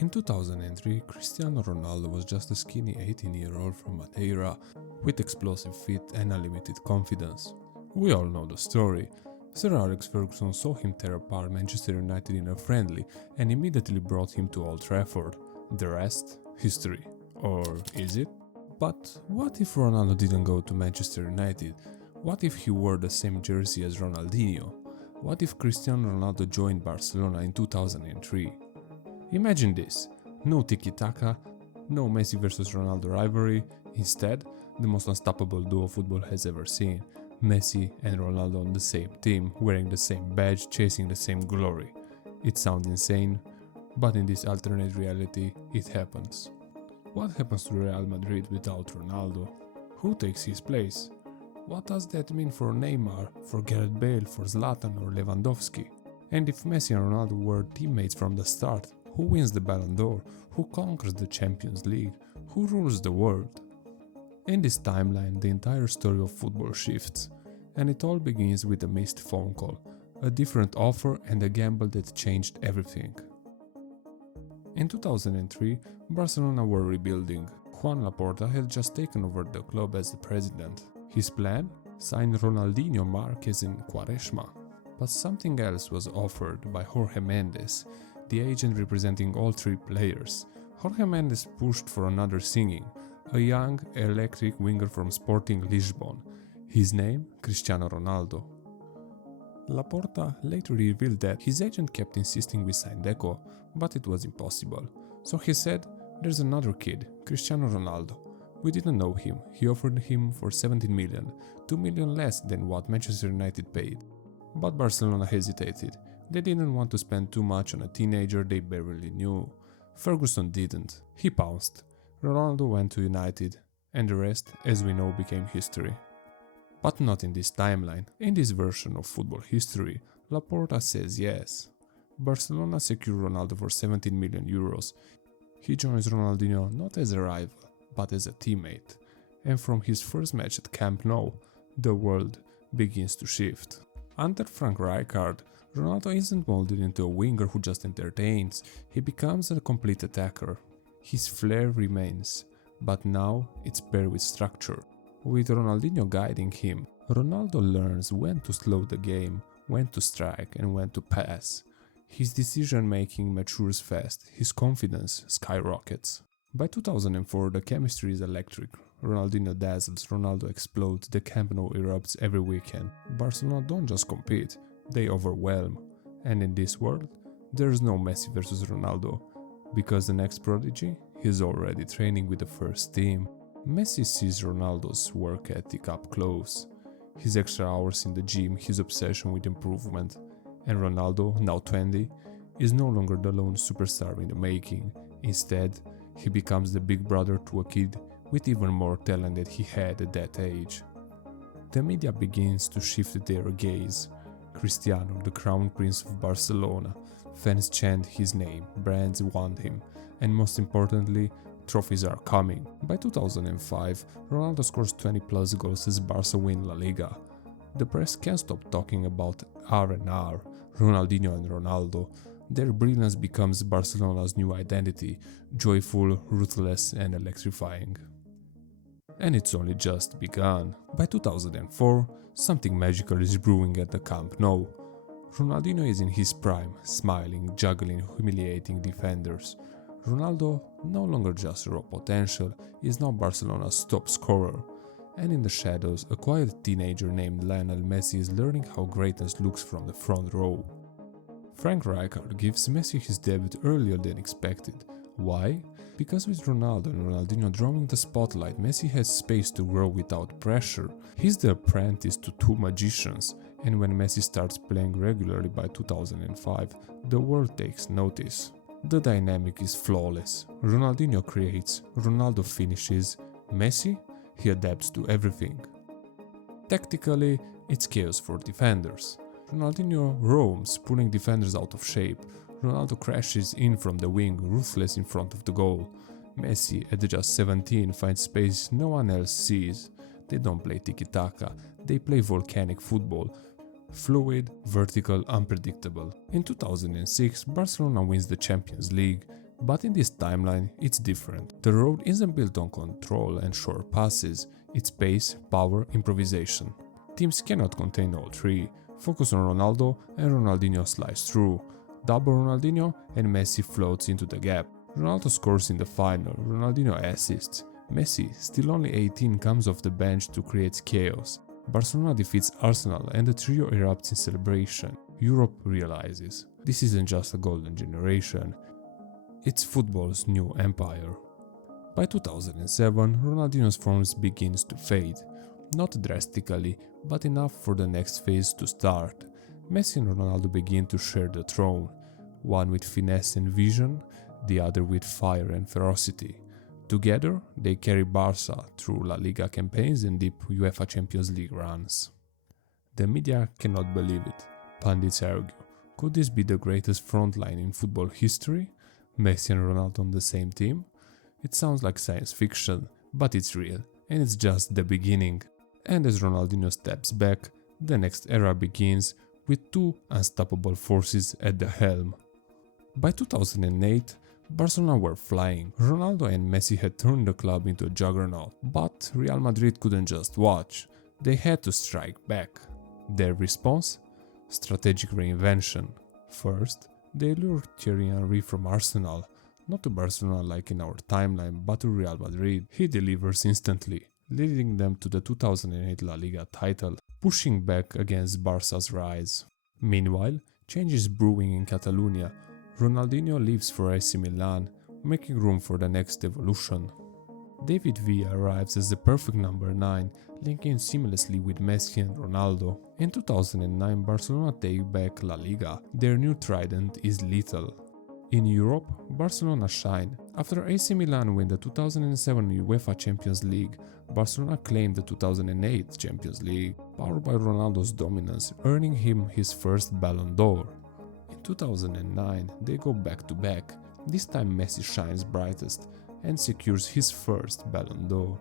In 2003, Cristiano Ronaldo was just a skinny 18-year-old from Madeira with explosive feet and unlimited confidence. We all know the story. Sir Alex Ferguson saw him tear apart Manchester United in a friendly and immediately brought him to Old Trafford. The rest? History. Or is it? But what if Ronaldo didn't go to Manchester United? What if he wore the same jersey as Ronaldinho? What if Cristiano Ronaldo joined Barcelona in 2003? Imagine this, no tiki-taka, no Messi vs Ronaldo rivalry, instead, the most unstoppable duo football has ever seen, Messi and Ronaldo on the same team, wearing the same badge, chasing the same glory. It sounds insane, but in this alternate reality, it happens. What happens to Real Madrid without Ronaldo? Who takes his place? What does that mean for Neymar, for Gareth Bale, for Zlatan or Lewandowski? And if Messi and Ronaldo were teammates from the start, who wins the Ballon d'Or? Who conquers the Champions League? Who rules the world? In this timeline, the entire story of football shifts, and it all begins with a missed phone call, a different offer and a gamble that changed everything. In 2003, Barcelona were rebuilding. Juan Laporta had just taken over the club as the president. His plan? Sign Ronaldinho, Marquez and Quaresma. But something else was offered by Jorge Mendes, the agent representing all three players. Jorge Mendes pushed for another singing, a young, electric winger from Sporting Lisbon. His name? Cristiano Ronaldo. Laporta later revealed that his agent kept insisting we sign Deco, but it was impossible. So he said, there's another kid, Cristiano Ronaldo. We didn't know him. He offered him for 17 million, 2 million less than what Manchester United paid. But Barcelona hesitated. They didn't want to spend too much on a teenager they barely knew. Ferguson didn't. He pounced. Ronaldo went to United, and the rest, as we know, became history. But not in this timeline. In this version of football history, Laporta says yes. Barcelona secured Ronaldo for 17 million euros. He joins Ronaldinho not as a rival, but as a teammate. And from his first match at Camp Nou, the world begins to shift. Under Frank Rijkaard, Ronaldo isn't molded into a winger who just entertains, he becomes a complete attacker. His flair remains, but now it's paired with structure. With Ronaldinho guiding him, Ronaldo learns when to slow the game, when to strike and when to pass. His decision-making matures fast, his confidence skyrockets. By 2004, the chemistry is electric. Ronaldinho dazzles, Ronaldo explodes, the Camp Nou erupts every weekend. Barcelona don't just compete, they overwhelm. And in this world, there's no Messi versus Ronaldo, because the next prodigy is already training with the first team. Messi sees Ronaldo's work ethic up close, his extra hours in the gym, his obsession with improvement. And Ronaldo, now 20, is no longer the lone superstar in the making. Instead, he becomes the big brother to a kid with even more talent than he had at that age. The media begins to shift their gaze. Cristiano, the crown prince of Barcelona. Fans chant his name, brands want him, and most importantly, trophies are coming. By 2005, Ronaldo scores 20 plus goals as Barça win La Liga. The press can't stop talking about R&R, Ronaldinho and Ronaldo. Their brilliance becomes Barcelona's new identity, joyful, ruthless and electrifying. And it's only just begun. By 2004, something magical is brewing at the Camp Nou. Ronaldinho is in his prime, smiling, juggling, humiliating defenders. Ronaldo, no longer just raw potential, is now Barcelona's top scorer. And in the shadows, a quiet teenager named Lionel Messi is learning how greatness looks from the front row. Frank Rijkaard gives Messi his debut earlier than expected. Why? Because with Ronaldo and Ronaldinho drawing the spotlight, Messi has space to grow without pressure. He's the apprentice to two magicians, and when Messi starts playing regularly by 2005, the world takes notice. The dynamic is flawless. Ronaldinho creates, Ronaldo finishes. Messi? He adapts to everything. Tactically, it's chaos for defenders. Ronaldinho roams, pulling defenders out of shape. Ronaldo crashes in from the wing, ruthless in front of the goal. Messi, at just 17, finds space no one else sees. They don't play tiki-taka, they play volcanic football. Fluid, vertical, unpredictable. In 2006, Barcelona wins the Champions League. But in this timeline, it's different. The road isn't built on control and short passes, it's pace, power, improvisation. Teams cannot contain all three. Focus on Ronaldo and Ronaldinho slides through. Double Ronaldinho and Messi floats into the gap. Ronaldo scores in the final, Ronaldinho assists. Messi, still only 18, comes off the bench to create chaos. Barcelona defeats Arsenal and the trio erupts in celebration. Europe realizes this isn't just a golden generation, it's football's new empire. By 2007, Ronaldinho's form begins to fade. Not drastically, but enough for the next phase to start. Messi and Ronaldo begin to share the throne, one with finesse and vision, the other with fire and ferocity. Together, they carry Barça through La Liga campaigns and deep UEFA Champions League runs. The media cannot believe it. Pundits argue, could this be the greatest frontline in football history? Messi and Ronaldo on the same team? It sounds like science fiction, but it's real, and it's just the beginning. And as Ronaldinho steps back, the next era begins with two unstoppable forces at the helm. By 2008, Barcelona were flying. Ronaldo and Messi had turned the club into a juggernaut, but Real Madrid couldn't just watch. They had to strike back. Their response? Strategic reinvention. First, they lured Thierry Henry from Arsenal, not to Barcelona like in our timeline, but to Real Madrid. He delivers instantly, leading them to the 2008 La Liga title, pushing back against Barca's rise. Meanwhile, change is brewing in Catalonia. Ronaldinho leaves for AC Milan, making room for the next evolution. David Villa arrives as the perfect number 9, linking seamlessly with Messi and Ronaldo. In 2009, Barcelona take back La Liga. Their new trident is lethal. In Europe, Barcelona shine. After AC Milan win the 2007 UEFA Champions League, Barcelona claimed the 2008 Champions League, powered by Ronaldo's dominance, earning him his first Ballon d'Or. In 2009, they go back-to-back. This time Messi shines brightest and secures his first Ballon d'Or.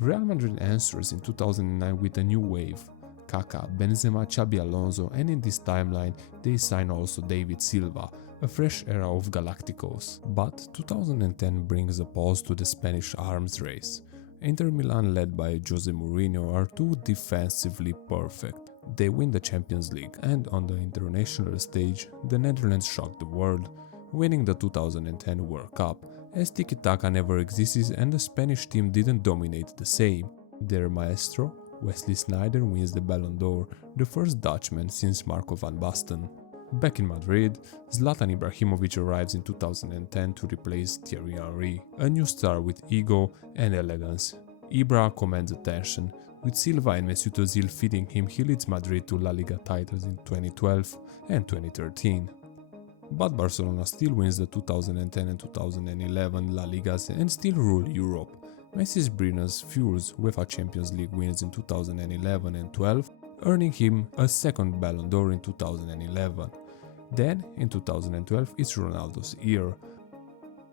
Real Madrid answers in 2009 with a new wave. Kaká, Benzema, Xabi Alonso, and in this timeline they sign also David Silva, a fresh era of Galacticos. But 2010 brings a pause to the Spanish arms race. Inter Milan, led by Jose Mourinho, are too defensively perfect. They win the Champions League, and on the international stage, the Netherlands shock the world, winning the 2010 World Cup, as tiki-taka never existed and the Spanish team didn't dominate the same. Their maestro, Wesley Sneijder, wins the Ballon d'Or, the first Dutchman since Marco van Basten. Back in Madrid, Zlatan Ibrahimovic arrives in 2010 to replace Thierry Henry, a new star with ego and elegance. Ibra commands attention. With Silva and Mesut Ozil feeding him, he leads Madrid to La Liga titles in 2012 and 2013. But Barcelona still wins the 2010 and 2011 La Ligas and still rule Europe. Messi's brilliance fuels UEFA Champions League wins in 2011 and 12, earning him a second Ballon d'Or in 2011. Then, in 2012, it's Ronaldo's year.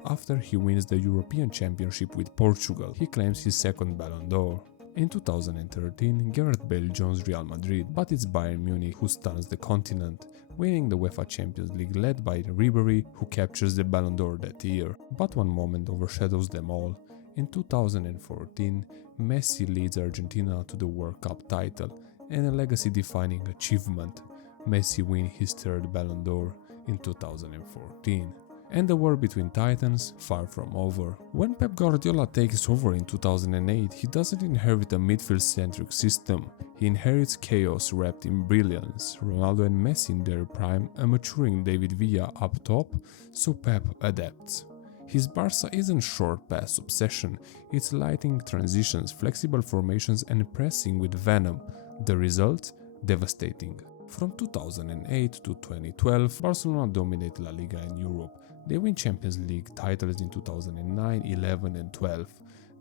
After he wins the European Championship with Portugal, he claims his second Ballon d'Or. In 2013, Gareth Bale joins Real Madrid, but it's Bayern Munich who stuns the continent, winning the UEFA Champions League led by Ribery, who captures the Ballon d'Or that year. But one moment overshadows them all. In 2014, Messi leads Argentina to the World Cup title, and a legacy-defining achievement. Messi wins his third Ballon d'Or in 2014. And the war between titans far from over. When Pep Guardiola takes over in 2008, he doesn't inherit a midfield-centric system. He inherits chaos wrapped in brilliance. Ronaldo and Messi in their prime, a maturing David Villa up top, so Pep adapts. His Barça isn't short pass obsession, it's lighting transitions, flexible formations and pressing with venom. The result? Devastating. From 2008 to 2012, Barcelona dominate La Liga in Europe. They win Champions League titles in 2009, 11 and 12.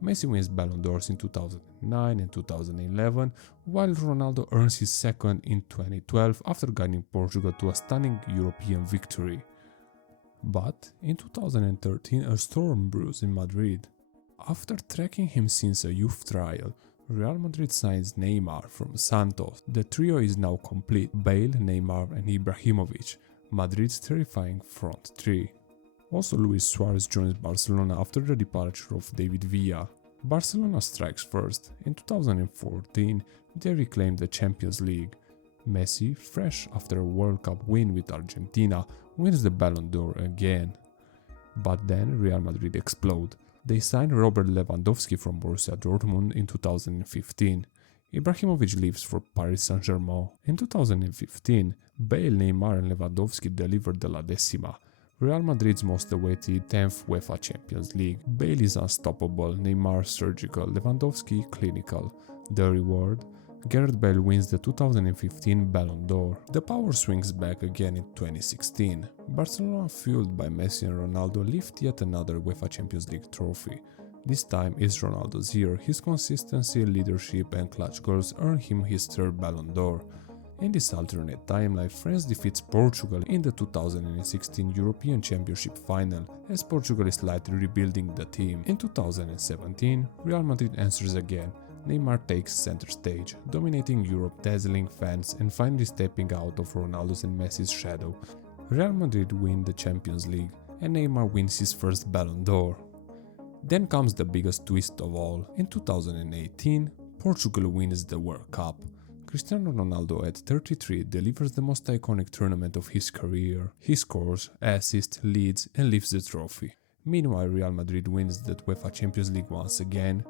Messi wins Ballon d'Ors in 2009 and 2011, while Ronaldo earns his second in 2012 after guiding Portugal to a stunning European victory. But in 2013 a storm brews in Madrid. After tracking him since a youth trial, Real Madrid signs Neymar from Santos. The trio is now complete: Bale, Neymar and Ibrahimovic, Madrid's terrifying front three. Also, Luis Suarez joins Barcelona after the departure of David Villa. Barcelona strikes first. In 2014, they reclaim the Champions League. Messi, fresh after a World Cup win with Argentina, wins the Ballon d'Or again. But then Real Madrid explode. They sign Robert Lewandowski from Borussia Dortmund in 2015. Ibrahimovic leaves for Paris Saint-Germain. In 2015, Bale, Neymar and Lewandowski delivered the La Decima, Real Madrid's most awaited 10th UEFA Champions League. Bale is unstoppable, Neymar surgical, Lewandowski clinical. The reward? Gareth Bale wins the 2015 Ballon d'Or. The power swings back again in 2016. Barcelona, fueled by Messi and Ronaldo, lift yet another UEFA Champions League trophy. This time is Ronaldo's year. His consistency, leadership and clutch goals earn him his third Ballon d'Or. In this alternate timeline, France defeats Portugal in the 2016 European Championship final, as Portugal is slightly rebuilding the team. In 2017, Real Madrid answers again. Neymar takes center stage, dominating Europe, dazzling fans and finally stepping out of Ronaldo's and Messi's shadow. Real Madrid win the Champions League and Neymar wins his first Ballon d'Or. Then comes the biggest twist of all. In 2018, Portugal wins the World Cup. Cristiano Ronaldo at 33 delivers the most iconic tournament of his career. He scores, assists, leads and lifts the trophy. Meanwhile, Real Madrid wins the UEFA Champions League once again,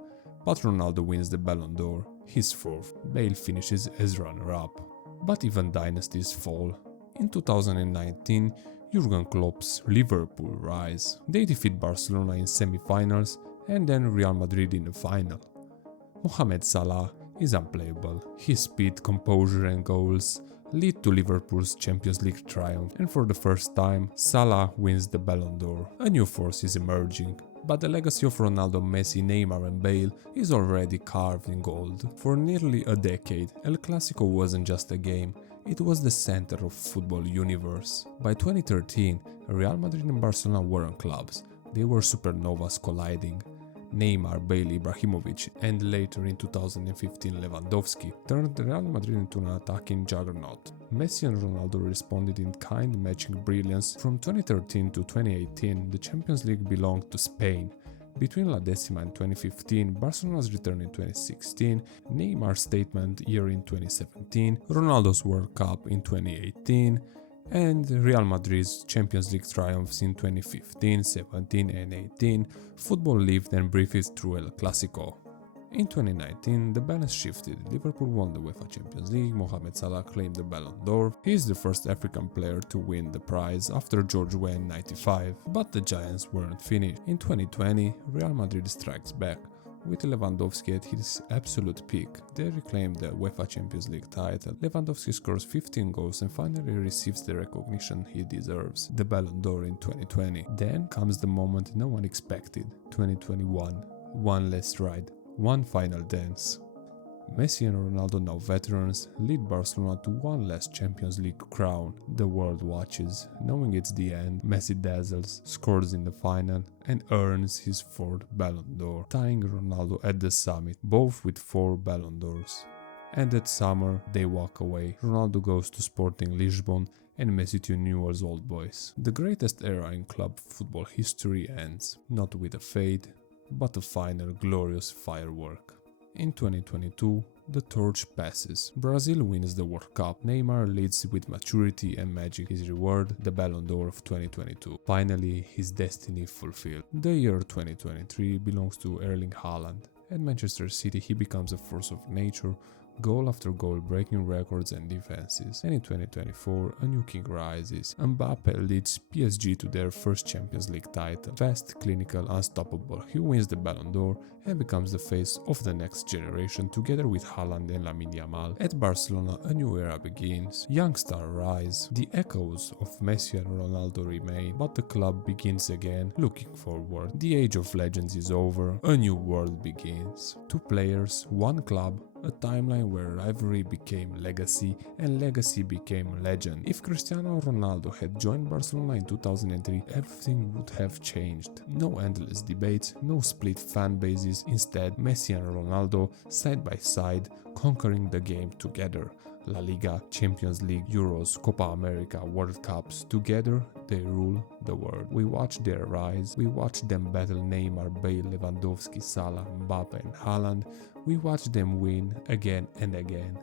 but Ronaldo wins the Ballon d'Or, his fourth. Bale finishes as runner-up. But even dynasties fall. In 2019, Jurgen Klopp's Liverpool rise. They defeat Barcelona in semi-finals and then Real Madrid in the final. Mohamed Salah is unplayable. His speed, composure and goals lead to Liverpool's Champions League triumph, and for the first time, Salah wins the Ballon d'Or. A new force is emerging, but the legacy of Ronaldo, Messi, Neymar and Bale is already carved in gold. For nearly a decade, El Clásico wasn't just a game, it was the center of football universe. By 2013, Real Madrid and Barcelona weren't clubs, they were supernovas colliding. Neymar, Bale, Ibrahimovic and later in 2015 Lewandowski turned Real Madrid into an attacking juggernaut. Messi and Ronaldo responded in kind, matching brilliance. From 2013 to 2018, the Champions League belonged to Spain. Between La Decima and 2015, Barcelona's return in 2016, Neymar's statement year in 2017, Ronaldo's World Cup in 2018, and Real Madrid's Champions League triumphs in 2015, 17 and 18, football lived and breathed through El Clásico. In 2019, the balance shifted. Liverpool won the UEFA Champions League, Mohamed Salah claimed the Ballon d'Or. He is the first African player to win the prize after George Weah in '95, but the Giants weren't finished. In 2020, Real Madrid strikes back. With Lewandowski at his absolute peak, they reclaim the UEFA Champions League title. Lewandowski scores 15 goals and finally receives the recognition he deserves, the Ballon d'Or in 2020. Then comes the moment no one expected, 2021. One last ride, one final dance. Messi and Ronaldo, now veterans, lead Barcelona to one last Champions League crown. The world watches, knowing it's the end. Messi dazzles, scores in the final and earns his fourth Ballon d'Or, tying Ronaldo at the summit, both with 4 Ballon d'Ors. And that summer, they walk away. Ronaldo goes to Sporting Lisbon and Messi to Newell's Old Boys. The greatest era in club football history ends, not with a fade, but a final glorious firework. In 2022, the torch passes. Brazil wins the World Cup. Neymar leads with maturity and magic. His reward, the Ballon d'Or of 2022. Finally, his destiny fulfilled. The year 2023 belongs to Erling Haaland. At Manchester City, he becomes a force of nature, goal after goal, breaking records and defenses. And in 2024, a new king rises. Mbappe leads PSG to their first Champions League title. Fast, clinical, unstoppable, he wins the Ballon d'Or and becomes the face of the next generation together with Haaland and Lamine Yamal. At Barcelona, a new era begins. Young stars rise. The echoes of Messi and Ronaldo remain, but the club begins again, looking forward. The age of legends is over. A new world begins. 2 players, 1 club, a timeline where rivalry became legacy and legacy became legend. If Cristiano Ronaldo had joined Barcelona in 2003, everything would have changed. No endless debates, no split fan bases, instead Messi and Ronaldo side by side, conquering the game together. La Liga, Champions League, Euros, Copa America, World Cups. Together, they rule the world. We watch their rise, we watch them battle Neymar, Bale, Lewandowski, Salah, Mbappe and Haaland. We watch them win again and again.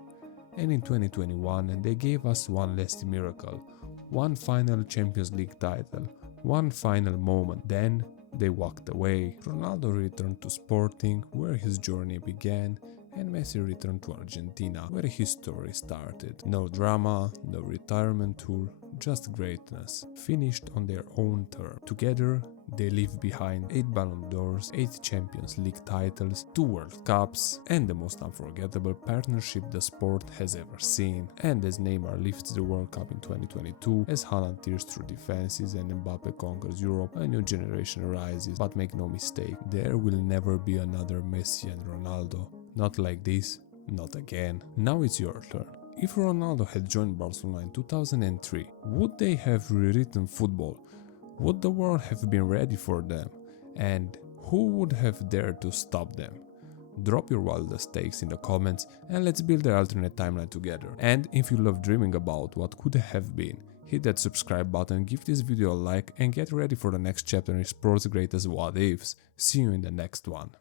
And in 2021, they gave us one last miracle, one final Champions League title, one final moment. Then they walked away. Ronaldo returned to Sporting, where his journey began, and Messi returned to Argentina, where his story started. No drama, no retirement tour, just greatness, finished on their own terms. Together, they leave behind 8 Ballon d'Ors, 8 Champions League titles, 2 World Cups, and the most unforgettable partnership the sport has ever seen. And as Neymar lifts the World Cup in 2022, as Haaland tears through defenses and Mbappe conquers Europe, a new generation rises. But make no mistake, there will never be another Messi and Ronaldo. Not like this, not again. Now it's your turn. If Ronaldo had joined Barcelona in 2003, would they have rewritten football? Would the world have been ready for them? And who would have dared to stop them? Drop your wildest takes in the comments and let's build the alternate timeline together. And if you love dreaming about what could have been, hit that subscribe button, give this video a like and get ready for the next chapter in sports' greatest what ifs. See you in the next one.